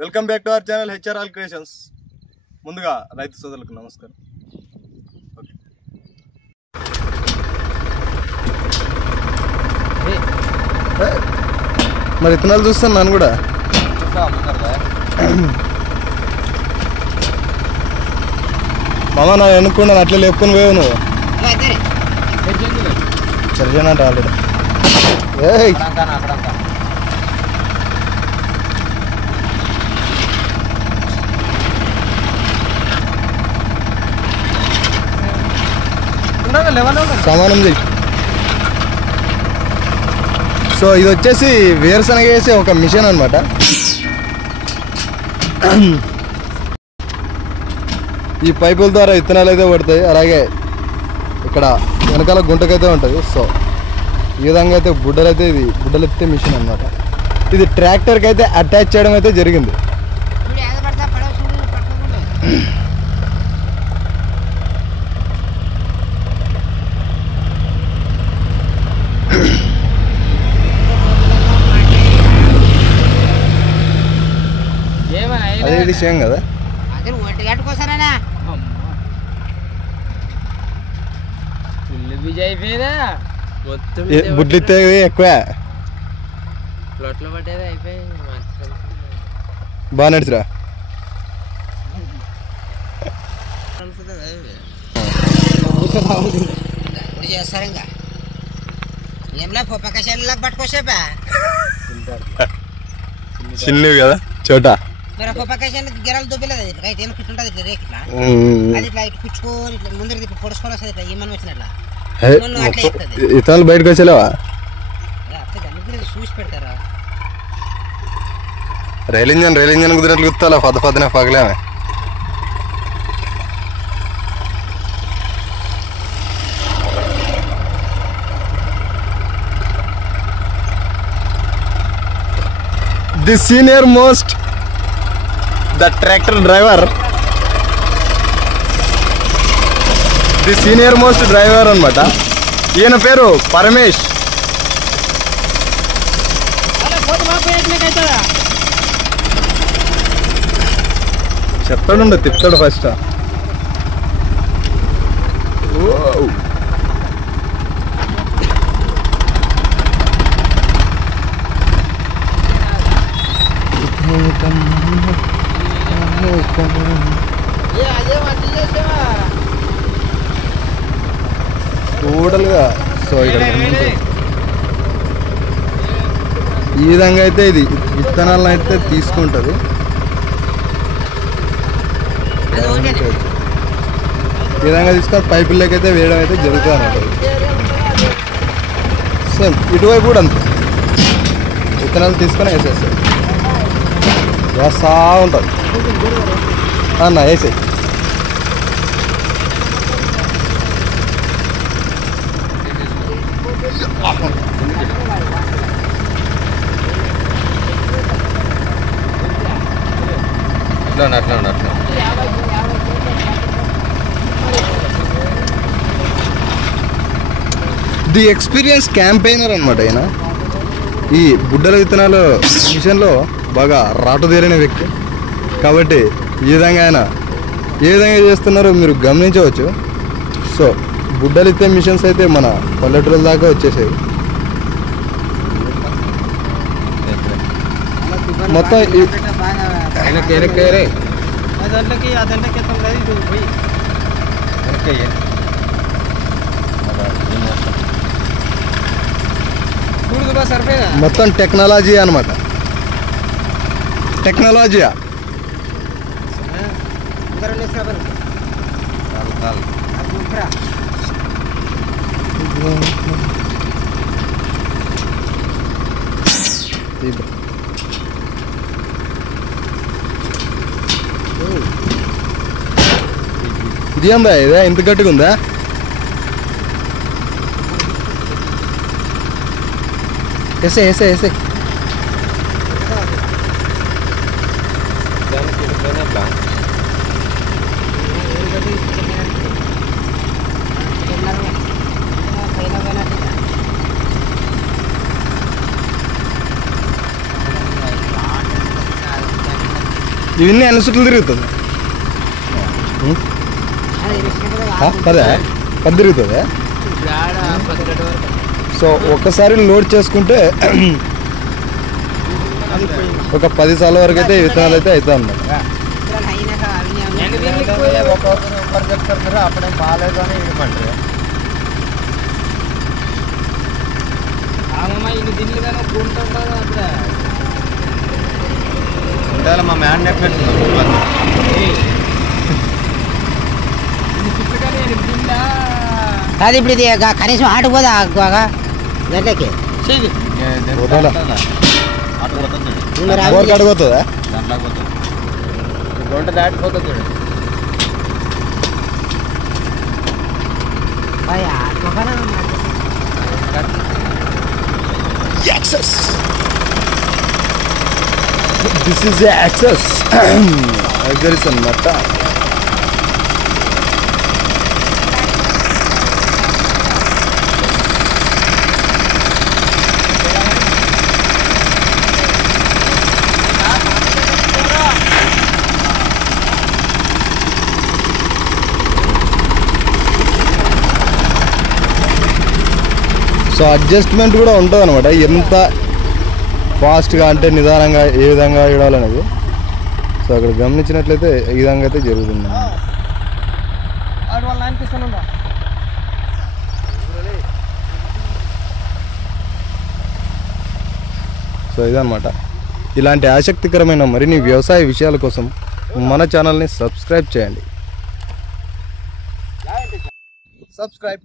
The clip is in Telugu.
Welcome back to our channel హెచ్ఆర్ఆల్ క్రియేషన్స్. ముందుగా రైతు సోదరులకు నమస్కారం. మరి ఇతనాలు చూస్తాను నన్ను కూడా. మామ నా అనుకున్నాను అట్లా లేపుకొని పోయావు నువ్వు. సరిజన అంటే ఆల్రెడీ సమానం చెయ్యి. సో ఇది వచ్చేసి వేరుశనగ వేసే ఒక మిషన్ అనమాట. ఈ పైపుల ద్వారా విత్తనాలు అయితే పడతాయి. అలాగే ఇక్కడ వెనకాల గుంటకైతే ఉంటుంది. సో ఈ విధంగా అయితే బుడ్డలు ఎత్తే మిషన్ అనమాట. ఇది ట్రాక్టర్కి అయితే అటాచ్ చేయడం అయితే జరిగింది. అదే విషయం కదా. బుడ్లు ఇస్తే ఎక్కువ బాగా నడిచిరా. చిన్నవి కదా చోట గెరాలు దుబ్బలేదు రైట్ ఏమో ఇట్లా ఉంటుంది. ఇట్లా రేక్ ఇట్లా అది ఇట్లా ఇటు పుచ్చుకొని ఇట్లా ముందర ఇట్లా పొడుచుకొని వస్తుంది. ఇట్లా ఏమని వచ్చినట్లా ఇతరులు బయటకు వచ్చేలేవా? చూసి పెడతారా రైల్ ఇంజన్ కుదిరట్లు గుర్తాలా పదనే పగలేమే. The senior most the tractor driver, the senior most driver అనమాట. ఈయన పేరు పరమేష్. చెప్తాడు తిప్పుతాడు ఫస్ట్. టోటల్గా సో ఇక్కడ ఈ విధంగా అయితే ఇది విత్తనాలను అయితే తీసుకుంటుంది. ఈ విధంగా తీసుకొని పైపుల్లోకి అయితే వేయడం అయితే జరుగుతుంది అన్నమాట. సేమ్ ఇటువైపు కూడా అంతే విత్తనాలు తీసుకొని వేసేస్తాయి. వేస్తా ఉంటుంది అన్న వేసే. ది ఎక్స్పీరియన్స్ క్యాంపెయినర్ అనమాట ఆయన. ఈ బుడ్డల విత్తనాలు మిషన్లో బాగా రాటుదేరిన వ్యక్తి కాబట్టి ఈ విధంగా ఆయన ఏ విధంగా చేస్తున్నారో మీరు గమనించవచ్చు. సో బుడ్డలు ఇచ్చే మిషన్స్ అయితే మన పల్లెటూరుల దాకా వచ్చేసాయి. మొత్తం మొత్తం టెక్నాలజీ అనమాట. టెక్నాలజీయా ఇదేం బా ఇదే ఇంత గట్టిగా ఉందా? ऐसे ऐसे ऐसे ఇవన్నీ ఎన్ని చుట్లు తిరుగుతుంది? పదే 10 తిరుగుతుంది. సో ఒక్కసారి లోడ్ చేసుకుంటే ఒక 10 సార్ల వరకు అయితే విత్తనాలు అయితే అవుతాయి అన్నమాట. ఒక్కొక్కరు చెప్తారు కదా అప్పుడే బాగాలేదు అని ఇవ్వమంటారు. ఉండాలి మా మ్యాన్ పెట్టుకున్నాం. అది ఇప్పుడు ఇది కనీసం ఆటు పోదా గంటకి అడుగుతుందా? గంట దాటిపోతుంది. Access. This is the access. There is అన్నమాట. సో అడ్జస్ట్మెంట్ కూడా ఉంటుంది అనమాట, ఎంత ఫాస్ట్గా అంటే నిదానంగా ఏ విధంగా ఇవ్వాలనేది. సో అక్కడ గమనించినట్లయితే ఈ విధంగా అయితే జరుగుతుంది. సో ఇదన్నమాట. ఇలాంటి ఆసక్తికరమైన మరిన్ని వ్యవసాయ విషయాల కోసం మన ఛానల్ని సబ్స్క్రైబ్ చేయండి. సబ్స్క్రైబ్.